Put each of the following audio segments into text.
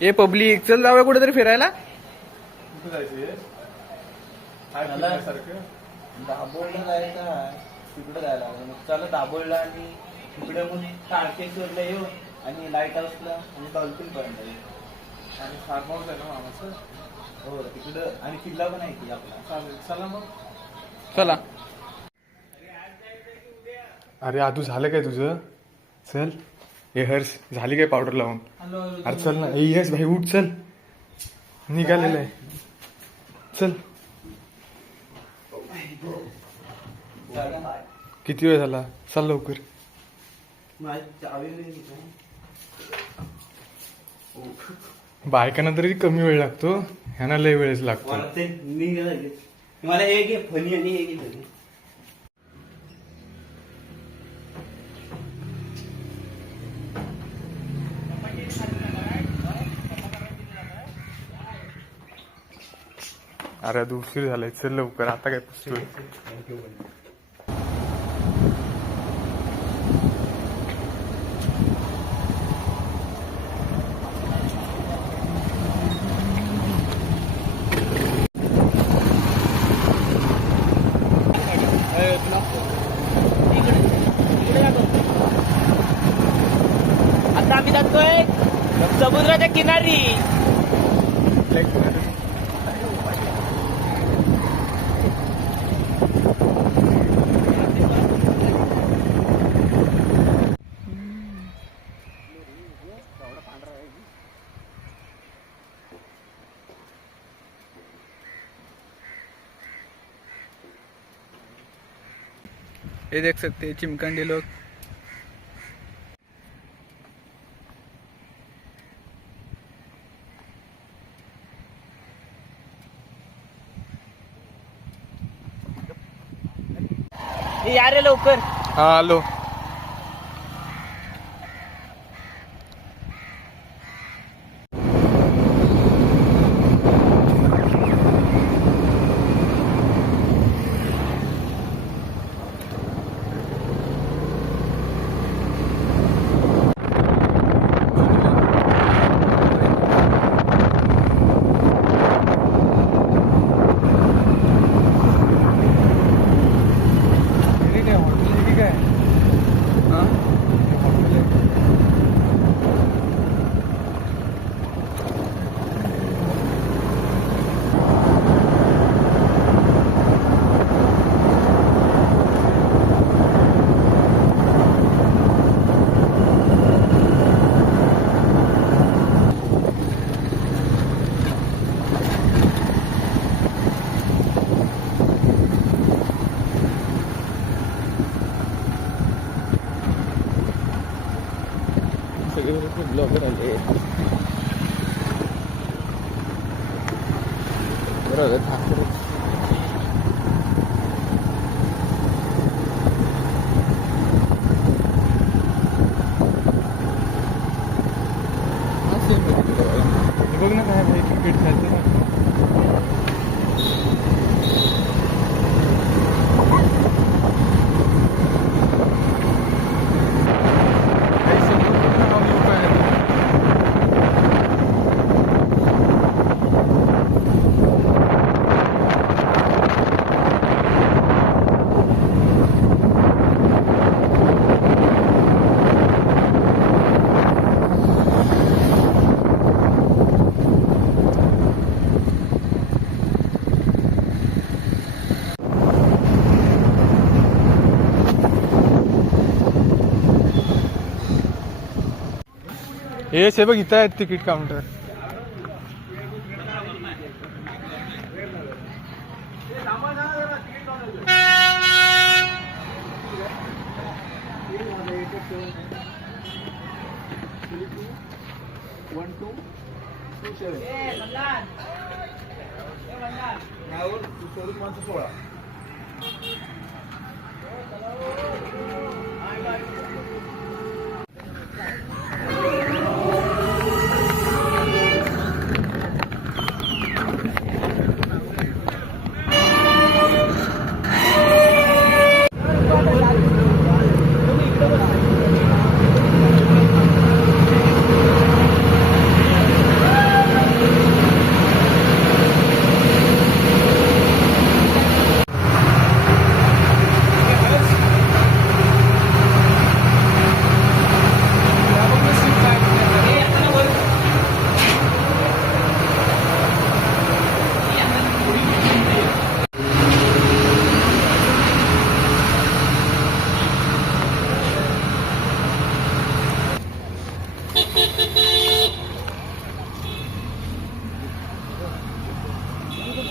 A public चल जाऊया कुठेतरी फिरायला. कुठं जायचं तिकडे जायला मग चला आणि तिकडे मग तारकेश्वरला येऊ आणि लाइट हाऊसला आणि डॉल्फिन पर्यंत येऊ. आणि फार्म हाऊस आहे ना मामाचं? हो तिकडं. आणि किल्ला पण आहे की आपला. चालेल चला मग. चला. अरे आधू झालं काय तुझं? चल. हे हर्ष झाली काय पावडर लावून? अरे चल ना ए यस भाई उठ चल. निघालेलं आहे. चल. किती वेळ झाला? चल लवकर. बायकांना तरी कमी वेळ लागतो. ह्यांना लय वेळच लागतो. मला हे घे फनी आणि हे घे अरे आता उशीर झालाय. चल लवकर. आता काय पुसतोय? आता आम्ही जातोय समुद्राच्या किनारी. ये देख सकते हैं चिमकंडी लोग। या रे लवकर। हा आलो सगळे ब्लॉगर आले बरोबर ठाकरे हे बघ इथं आहेत तिकीट काउंटर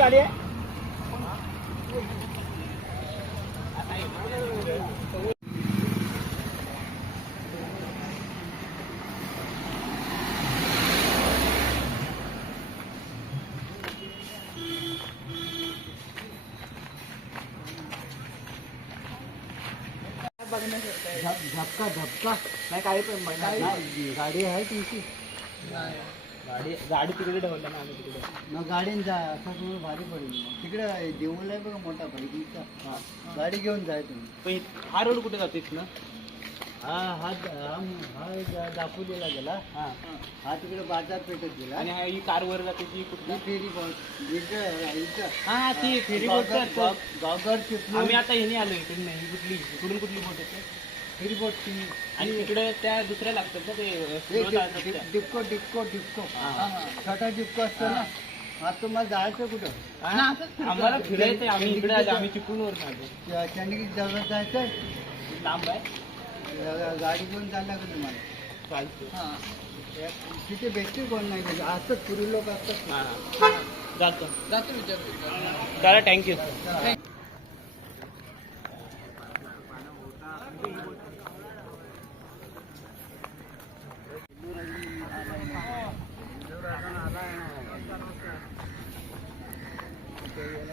गाडी आहे. झपका झपका. नाही काही पण गाडी आहे तुमची. गाडी गाडी तिकडे ठेवलं ना आम्ही तिकडे. मग गाडीन जा असं तुम्ही भारी पडेल. तिकडे देऊळ आहे बघा मोठा भाई गाडी घेऊन जाय तुम्ही. पण हा रोड कुठे जातो इथनं? हा हा हा हा दापोलीला गेला. हा. हा तिकडे बाजारपेठेत गेला. आणि हा ही कार वर जाते ती कुठली ही फेरी बोट इथं इथं. हा ती फेरी बोट गावगड- आम्ही आता हे नाही आलो इकडे नाही ही कुठली इकडून कुठली बोट येते? फेरी बोट ती. आणि तिकडे त्या दुसऱ्या लागतात ना ते. डिपको डिपको डिपको. हा. छोटा डिपको असतो ना. हा. तुम्हाला जायचं कुठं? आम्हाला फिरायचंय. आम्ही इकडे आलो. आम्ही चिपळूणवर आलो. चंडगी जवळ जायचं लांब आहे. गाडी घेऊन जायला का तुम्हाला. चालतं हा. तिथे भेटते कोण नाही असतात पुरी लोक असतात हा. जातो जातो विचार. चला थँक्यू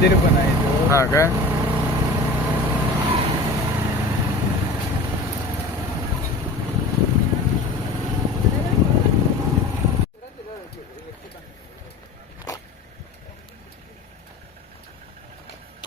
मंदिर पण आहे. हा काय?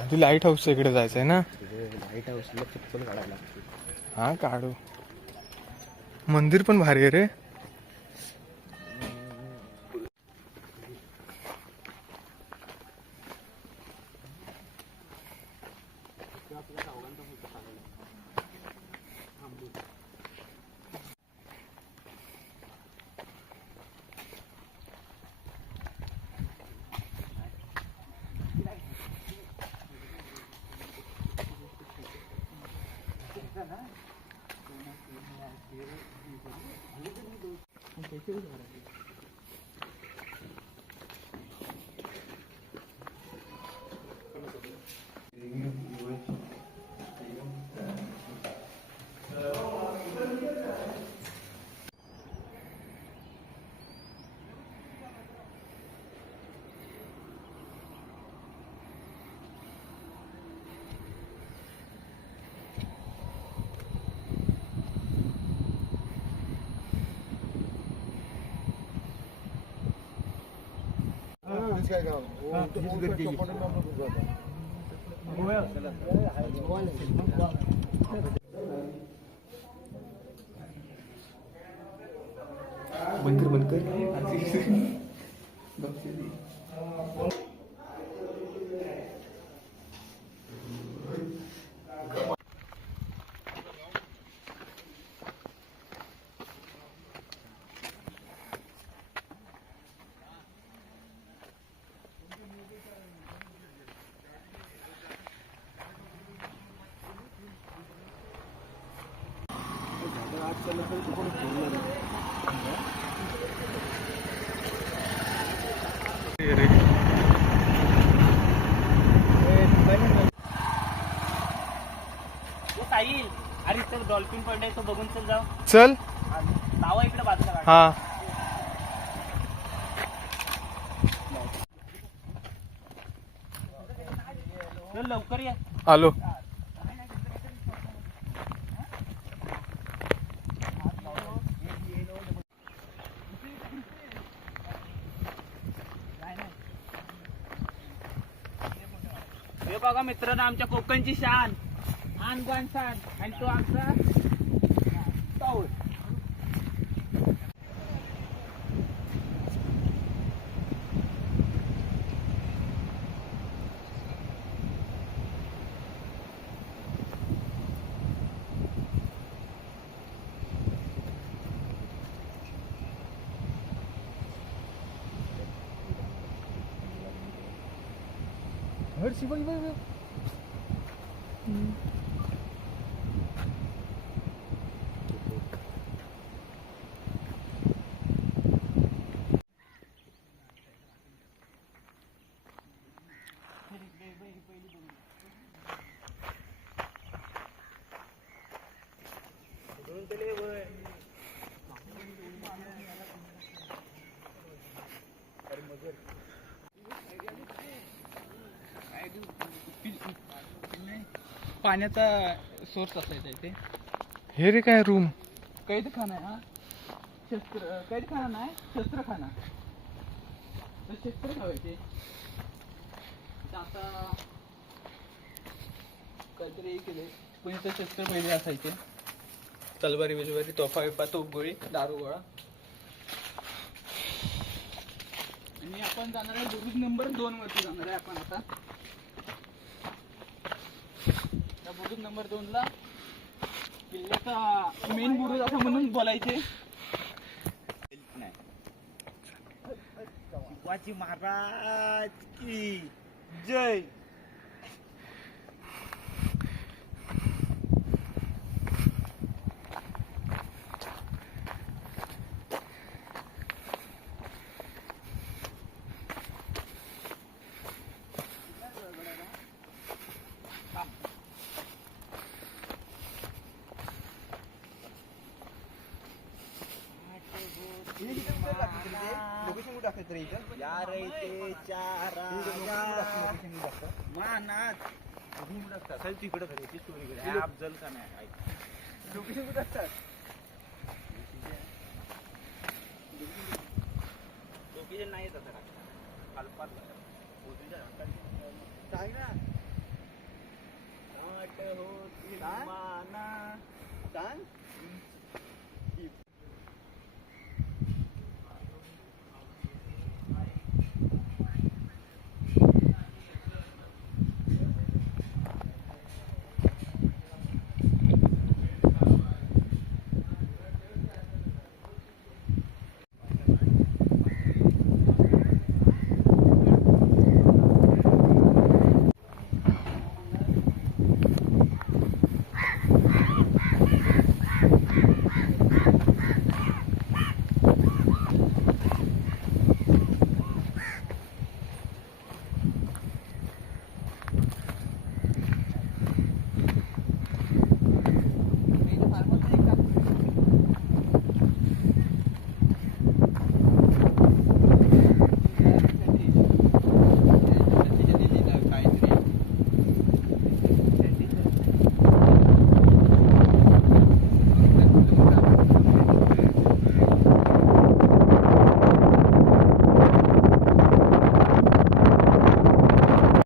आधी लाइट हाऊसच्या इकडे जायचंय ना? लाइट हाऊसला चप्पल काढायला हा काढू. मंदिर पण भारी आहे रे. मंदिर बंद कर रे ओ साई अरे इथं डॉल्फिन पडलाय तो बघून चल. जाऊ चल लावा इकडे बाजूला. हा. चल लवकर या. आलो. मित्रांनो आमच्या कोकणची शान आन बान शान आणि तो आमचा पाऊल हर्षी बघ बघ बघ. पाण्याचा सोर्स असायचा इथे. हे रे काय रूम कैदखाना आहे हा. शस्त्र कैदखाना नाही शस्त्रखाना. तर शस्त्र ठेवायचे तर आता काहीतरी केले इथं शस्त्र पहिले असायचे. तलवारी बिलवारी तोफा बिफा तोफ गोळी दारू गोळा. आणि आपण जाणार आहे नंबर दोन वरती जाणार आहे आपण आता. बुरुज नंबर दोन ला. किल्ल्याचा मेन बुरुज असं म्हणून बोलायचे. शिवाजी महाराज की जय. यार इथे चार मानात चल तिकडे करायची स्टोरी अफजल का नाही कुठे असतात